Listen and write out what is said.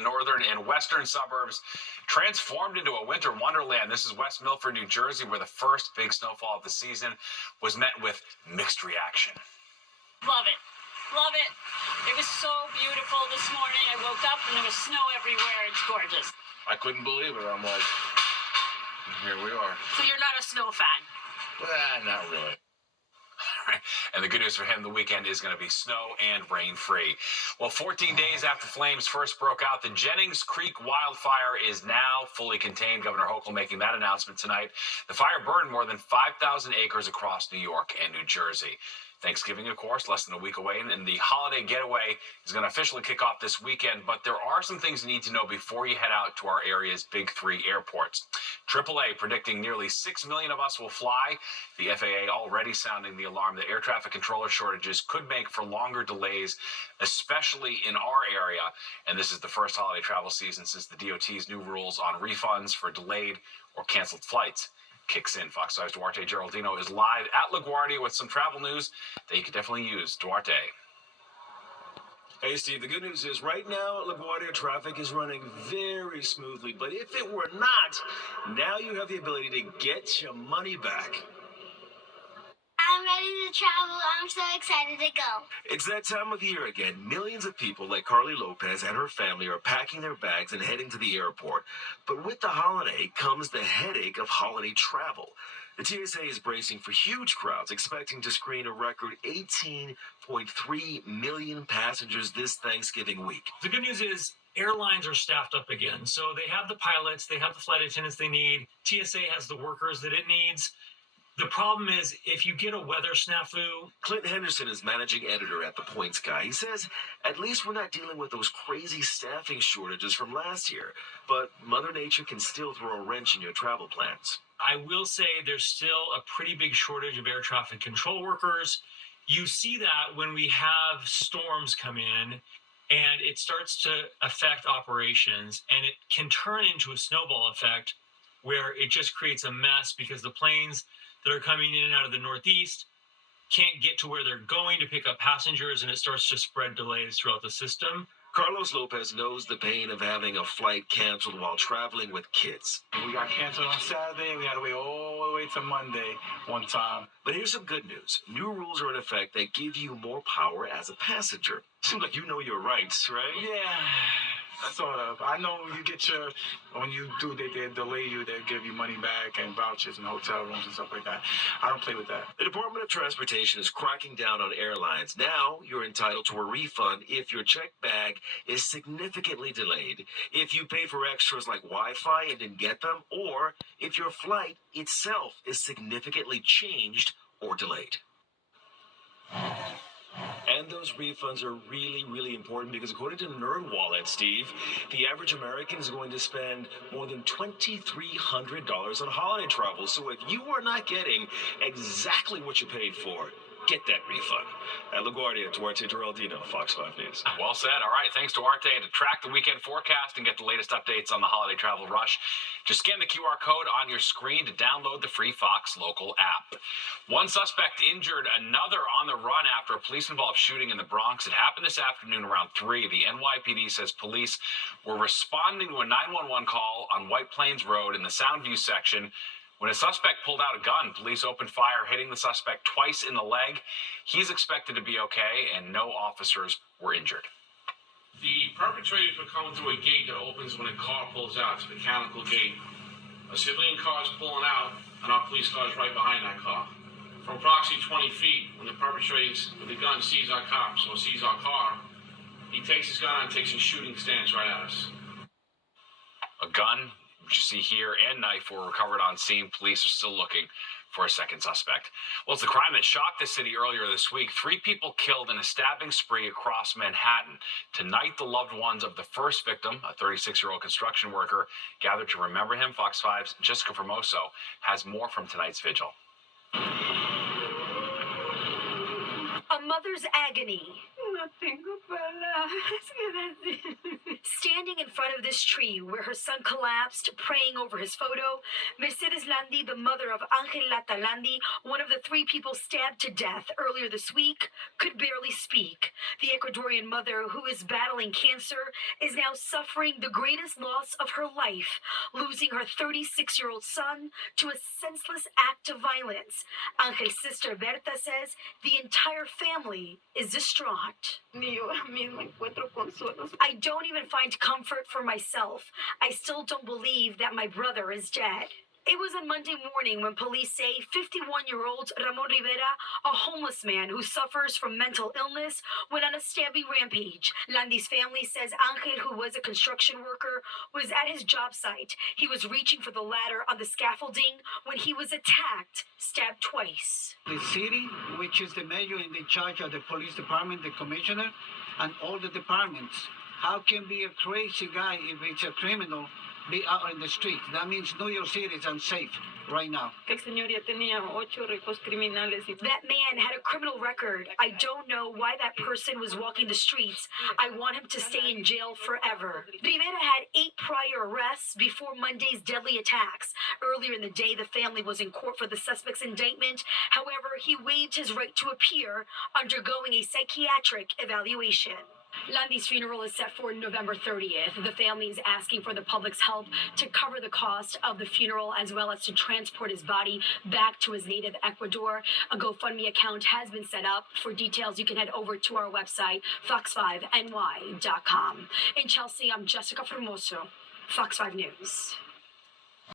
Northern and western suburbs transformed into a winter wonderland. This is West Milford, New Jersey, where the first big snowfall of the season was met with mixed reaction. Love it. Love it. It was so beautiful this morning. I woke up and there was snow everywhere. It's gorgeous. I couldn't believe it. I'm like, here we are. So you're not a snow fan? Not really. And the good news for him, the weekend is going to be snow and rain-free. Well, 14 days after flames first broke out, the Jennings Creek wildfire is now fully contained. Governor Hochul making that announcement tonight. The fire burned more than 5,000 acres across New York and New Jersey. Thanksgiving, of course, less than a week away, and the holiday getaway is going to officially kick off this weekend. But there are some things you need to know before you head out to our area's big three airports. AAA predicting nearly 6 million of us will fly. The FAA already sounding the alarm that air traffic controller shortages could make for longer delays, especially in our area. And this is the first holiday travel season since the DOT's new rules on refunds for delayed or canceled flights kicks in. Fox 5's Duarte Geraldino is live at LaGuardia with some travel news that you could definitely use. Duarte. Hey, Steve, the good news is right now, LaGuardia traffic is running very smoothly. But if it were not, now you have the ability to get your money back. I'm ready to travel. I'm so excited to go. It's that time of year again. Millions of people like Carly Lopez and her family are packing their bags and heading to the airport. But with the holiday comes the headache of holiday travel. The TSA is bracing for huge crowds, expecting to screen a record 18.3 million passengers this Thanksgiving week. The good news is airlines are staffed up again. So they have the pilots, they have the flight attendants they need. TSA has the workers that it needs. The problem is, if you get a weather snafu... Clint Henderson is managing editor at The Points Guy. He says, at least we're not dealing with those crazy staffing shortages from last year. But Mother Nature can still throw a wrench in your travel plans. I will say there's still a pretty big shortage of air traffic control workers. You see that when we have storms come in, and it starts to affect operations, and it can turn into a snowball effect where it just creates a mess because the planes that are coming in and out of the Northeast can't get to where they're going to pick up passengers, and it starts to spread delays throughout the system. Carlos Lopez knows the pain of having a flight canceled while traveling with kids. We got canceled on Saturday. We had to wait all the way to Monday one time. But here's some good news. New rules are in effect that give you more power as a passenger. Seems like you know your rights, right? Yeah, sort of. I know you get when you do, they delay you, they give you money back and vouchers and hotel rooms and stuff like that. I don't play with that. The Department of Transportation is cracking down on airlines. Now you're entitled to a refund if your checked bag is significantly delayed, if you pay for extras like Wi-Fi and didn't get them, or if your flight itself is significantly changed or delayed. And those refunds are really, really important because according to NerdWallet, Steve, the average American is going to spend more than $2,300 on holiday travel. So if you are not getting exactly what you paid for, get that refund. At LaGuardia, Duarte Geraldino, Fox 5 News. Well said. All right. Thanks, Duarte. And to track the weekend forecast and get the latest updates on the holiday travel rush, just scan the QR code on your screen to download the free Fox Local app. One suspect injured, another on the run after a police-involved shooting in the Bronx. It happened this afternoon around 3. The NYPD says police were responding to a 911 call on White Plains Road in the Soundview section. When a suspect pulled out a gun, police opened fire, hitting the suspect twice in the leg. He's expected to be okay, and no officers were injured. The perpetrators were coming through a gate that opens when a car pulls out. It's a mechanical gate. A civilian car is pulling out, and our police car is right behind that car. From approximately 20 feet, when the perpetrator with the gun sees our cops or sees our car, he takes his gun and takes a shooting stance right at us. A gun, which you see here, and knife were recovered on scene. Police are still looking for a second suspect. Well, it's the crime that shocked the city earlier this week. 3 people killed in a stabbing spree across Manhattan. Tonight, the loved ones of the first victim, a 36-year-old construction worker, gathered to remember him. Fox 5's Jessica Formoso has more from tonight's vigil. A mother's agony. No tengo palabras que decir. Standing in front of this tree where her son collapsed, praying over his photo, Mercedes Landi, the mother of Angel Lata Landi, one of the 3 people stabbed to death earlier this week, could barely speak. The Ecuadorian mother, who is battling cancer, is now suffering the greatest loss of her life, losing her 36-year-old son to a senseless act of violence. Angel's sister Berta says the entire family is distraught. I don't even find comfort for myself. I still don't believe that my brother is dead. It was on Monday morning when police say 51-year-old Ramon Rivera, a homeless man who suffers from mental illness, went on a stabbing rampage. Landi's family says Angel, who was a construction worker, was at his job site. He was reaching for the ladder on the scaffolding when he was attacked, stabbed twice. The city, which is the mayor in charge of the police department, the commissioner, and all the departments, how can be a crazy guy if it's a criminal be out in the street? That means New York City is unsafe right now. That man had a criminal record. I don't know why that person was walking the streets. I want him to stay in jail forever. Rivera had 8 prior arrests before Monday's deadly attacks. Earlier in the day, the family was in court for the suspect's indictment. However, he waived his right to appear, undergoing a psychiatric evaluation. Landi's funeral is set for November 30th. The family is asking for the public's help to cover the cost of the funeral as well as to transport his body back to his native Ecuador. A GoFundMe account has been set up. For details, you can head over to our website, fox5ny.com. In Chelsea, I'm Jessica Formoso, Fox 5 News.